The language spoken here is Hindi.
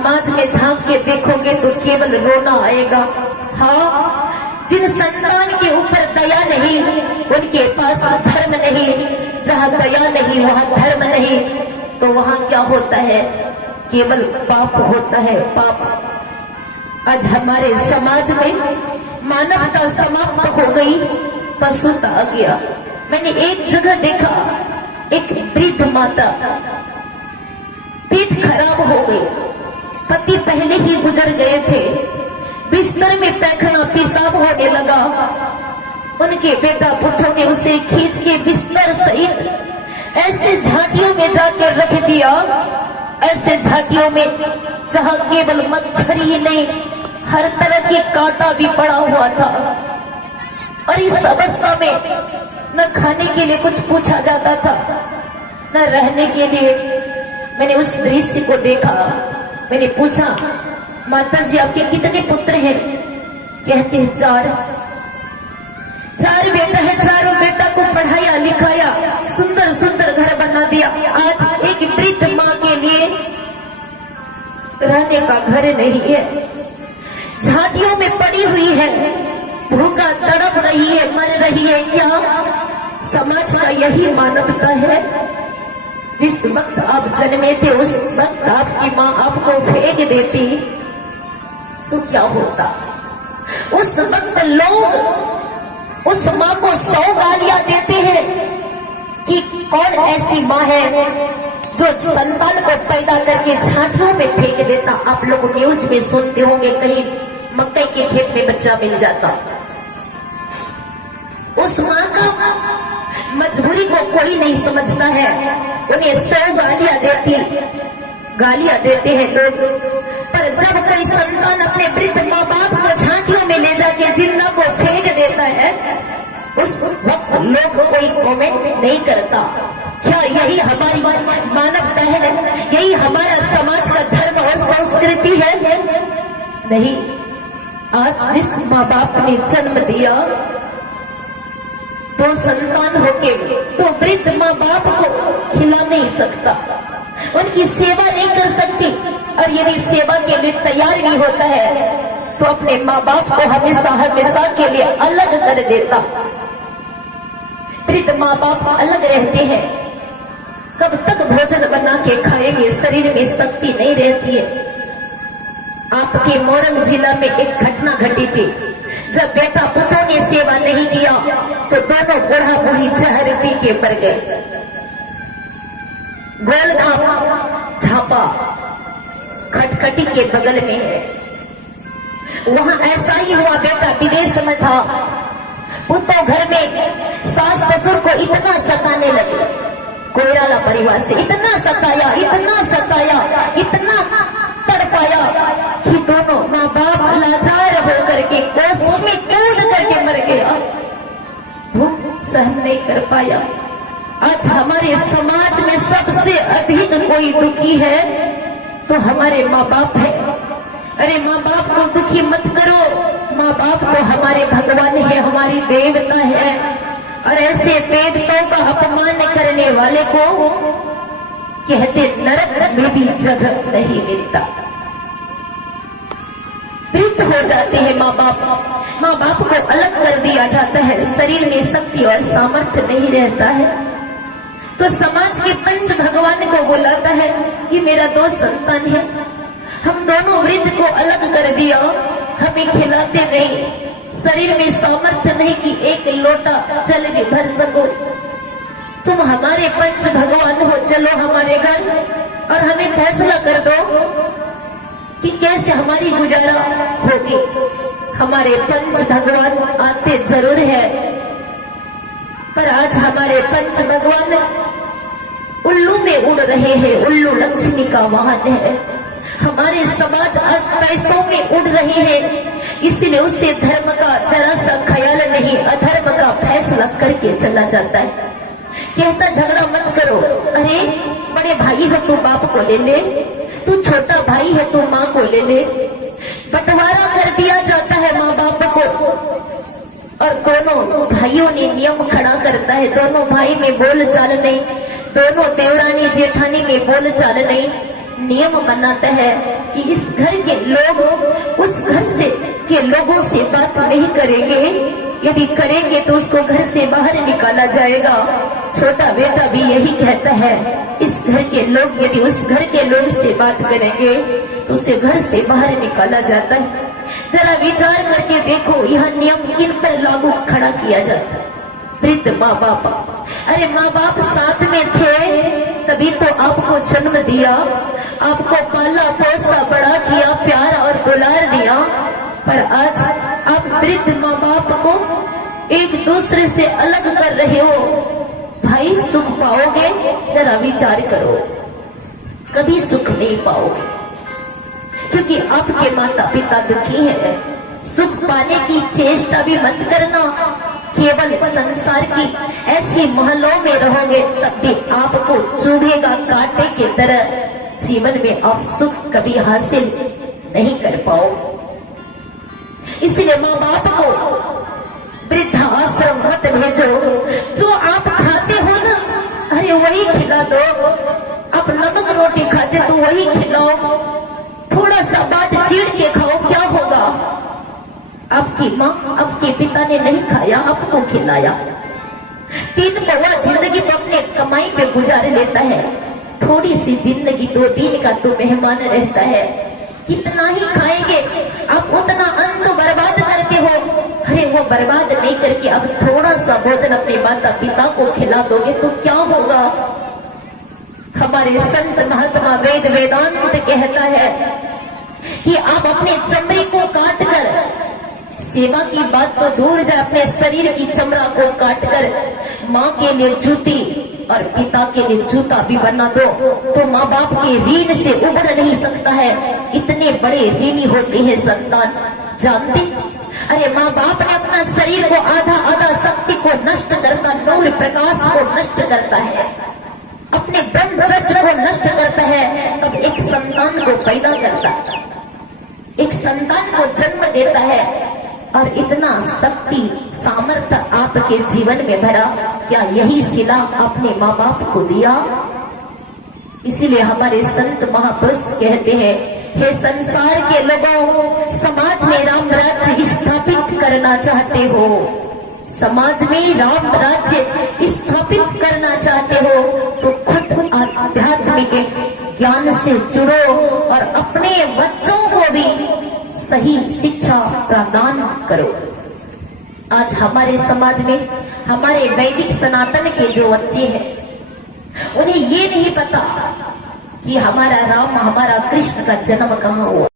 समाज में झांक के देखोगे तो केवल रोना आएगा। हाँ, जिन संतान के ऊपर दया नहीं, उनके पास धर्म नहीं। जहाँ दया नहीं वहाँ धर्म नहीं, तो वहाँ क्या होता है? केवल पाप होता है, पाप। आज हमारे समाज में मानवता समाप्त हो गई, पशुता आ गया। मैंने एक जगह देखा, एक वृद्ध माता, पेट खराब हो गई, पति पहले ही गुजर गए थे, बिस्तर में पैखाना पेशाब होने लगा। उनके बेटा पुत्रों ने उसे खींच के बिस्तर सहित ऐसे झाटियों में जाकर रख दिया, ऐसे झाटियों में जहां केवल मच्छर ही नहीं, हर तरह के कांटा भी पड़ा हुआ था। और इस अवस्था में न खाने के लिए कुछ पूछा जाता था, न रहने के लिए। मैंने उस दृश्य को देखा, मैंने पूछा, माता जी आपके कितने पुत्र हैं? कहते हैं 4 बेटा है। चारों बेटा को पढ़ाया लिखाया, सुंदर सुंदर घर बना दिया। आज एक वृद्ध माँ के लिए रहने का घर नहीं है, झाड़ियों में पड़ी हुई है, भूखा तड़प रही है, मर रही है। क्या समाज का यही मानवता है? जिस वक्त आप जन्मे थे उस वक्त आपकी माँ आपको फेंक देती तो क्या होता? उस वक्त लोग उस माँ को 100 गालियां देते हैं कि कौन ऐसी माँ है जो संतान को पैदा करके झांटियों में फेंक देता। आप लोग न्यूज में सुनते होंगे, कहीं मकई के खेत में बच्चा मिल जाता। उस माँ का मजबूरी को कोई नहीं समझता है, उन्हें 100 गालियां देते हैं लोग। पर जब कोई संतान अपने वृद्ध माँ बाप को झांटियों में ले जाके जिंदा को फेंक देता है, उस वक्त लोग कोई कमेंट नहीं करता। क्या यही हमारी मानवता है? यही हमारा समाज का धर्म और संस्कृति है? नहीं। आज जिस माँ बाप ने जन्म दिया, 2 संतान होके तो वृद्ध माँ बाप को खिला नहीं सकता, उनकी सेवा नहीं कर सकती। और यदि सेवा के लिए तैयार नहीं होता है तो अपने माँ बाप को हमेशा हमेशा के लिए अलग कर देता। वृद्ध माँ बाप अलग रहते हैं, कब तक भोजन बना के खाएंगे? शरीर में शक्ति नहीं रहती है। आपके मोरंग जिला में एक घटना घटी थी, जब बेटा पुत्रों ने सेवा नहीं किया तो दोनों बूढ़ा बूढ़ी जहर पी के मर गए। गोलधाम झापा खटखटी के बगल में है, वहां ऐसा ही हुआ। बेटा विदेश में था, पुत्रों घर में सास ससुर को इतना सताने लगे, कोयराला परिवार से इतना सताया, इतना तड़पाया कि दोनों माँ बाप लाचार होकर के कोसों में कूद करके मर गया। भूख सहन नहीं कर पाया। आज हमारे समाज में सबसे अधिक कोई दुखी है तो हमारे माँ बाप है। अरे माँ बाप को दुखी मत करो, माँ बाप तो हमारे भगवान है, हमारी देवता है। और ऐसे देवताओं का अपमान करने वाले को कहते नरक में भी जगह नहीं मिलता। वृद्ध हो जाते हैं माँ बाप को अलग कर दिया जाता है, शरीर में शक्ति और सामर्थ्य नहीं रहता है तो समाज के पंच भगवान को बुलाता है कि मेरा 2 संतान है, हम दोनों वृद्ध को अलग कर दिया, हमें खिलाते नहीं, शरीर में सामर्थ्य नहीं कि एक लोटा जल भी भर सको। तुम हमारे पंच भगवान हो, चलो हमारे घर और हमें फैसला कर दो कि कैसे हमारी गुजारा होगी। हमारे पंच भगवान आते जरूर है, पर आज हमारे पंच भगवान उल्लू में उड़ रहे हैं, उल्लू लक्ष्मी का वाहन है। हमारे समाज आज पैसों में उड़ रहे हैं, इसलिए उससे धर्म का जरा सा ख्याल नहीं, अधर्म का फैसला करके चला जाता है। कहता झगड़ा मत करो, अरे बड़े भाई हो तू बाप को ले ले, तू छोटा भाई है तू माँ को ले ले। बंटवारा कर दिया जाता है माँ बाप को, और दोनों भाइयों ने नियम खड़ा करता है, दोनों भाई में बोल चाल नहीं, दोनों देवरानी जेठानी में बोल चाल नहीं, नियम बनाता है कि इस घर के लोग उस घर से के लोगों से बात नहीं करेंगे, यदि करेंगे तो उसको घर से बाहर निकाला जाएगा। छोटा बेटा भी यही कहता है, इस घर के लोग यदि उस घर के लोग से बात करेंगे तो उसे घर से बाहर निकाला जाता है। जरा विचार करके देखो, यह नियम किन पर लागू खड़ा किया जाता है? वृद्ध माँ बाप। अरे माँ बाप साथ में थे तभी तो आपको जन्म दिया, आपको पाला पोसा बड़ा किया, प्यार और दुलार दिया। पर आज आप वृद्ध माँ बाप को एक दूसरे से अलग कर रहे हो। भाई सुख पाओगे? जरा विचार करो, कभी सुख नहीं पाओगे, क्योंकि आपके माता पिता दुखी हैं। सुख पाने की चेष्टा भी मत करना, केवल संसार की ऐसी महलों में रहोगे तब भी आपको चुभेगा कांटे की तरह। जीवन में आप सुख कभी हासिल नहीं कर पाओ। इसलिए माँ बाप को वृद्धा आश्रम मत भेजो। जो आप खाते हो ना, अरे वही खिला दो। आप नमक रोटी खाते तो वही खिलाओ। थोड़ा सा बात चीड़ के खाओ, क्या होगा? आपकी माँ आपके पिता ने नहीं खाया, आपको खिलाया। 3 पौवा जिंदगी तो अपने कमाई पे गुजार लेता है, थोड़ी सी जिंदगी 2 दिन का तो मेहमान रहता है। कितना ही खाएंगे आप, उतना अन्न तो बर्बाद करते हो। अरे वो बर्बाद नहीं करके अब थोड़ा सा भोजन अपने माता पिता को खिला दोगे तो क्या होगा? हमारे संत महात्मा वेद वेदांत कहता है कि आप अपने चमड़े को काट कर, सेवा की बात तो दूर जाए, अपने शरीर की चमड़ा को काटकर माँ के लिए जूती और पिता के लिए जूता भी बना दो तो माँ बाप के ऋण से उबर नहीं सकता है। इतने बड़े ऋणी होते हैं संतान, जानते? अरे माँ बाप ने अपना शरीर को आधा आधा शक्ति को नष्ट करता, नूर प्रकाश को नष्ट करता है, अपने ब्रह्म चर्च को नष्ट करता है, तब एक संतान को पैदा करता है, एक संतान को जन्म देता है। और इतना शक्ति सामर्थ्य आपके जीवन में भरा, क्या यही सिला अपने माँ बाप को दिया? इसीलिए हमारे संत महापुरुष कहते हैं, हे संसार के लोगों, समाज में राम राज्य स्थापित करना चाहते हो, समाज में राम राज्य स्थापित करना चाहते हो तो खुद आध्यात्मिक ज्ञान से जुड़ो और अपने बच्चों को भी सही शिक्षा प्रदान करो। आज हमारे समाज में हमारे वैदिक सनातन के जो बच्चे हैं उन्हें ये नहीं पता कि हमारा राम, हमारा कृष्ण का जन्म कहाँ हुआ।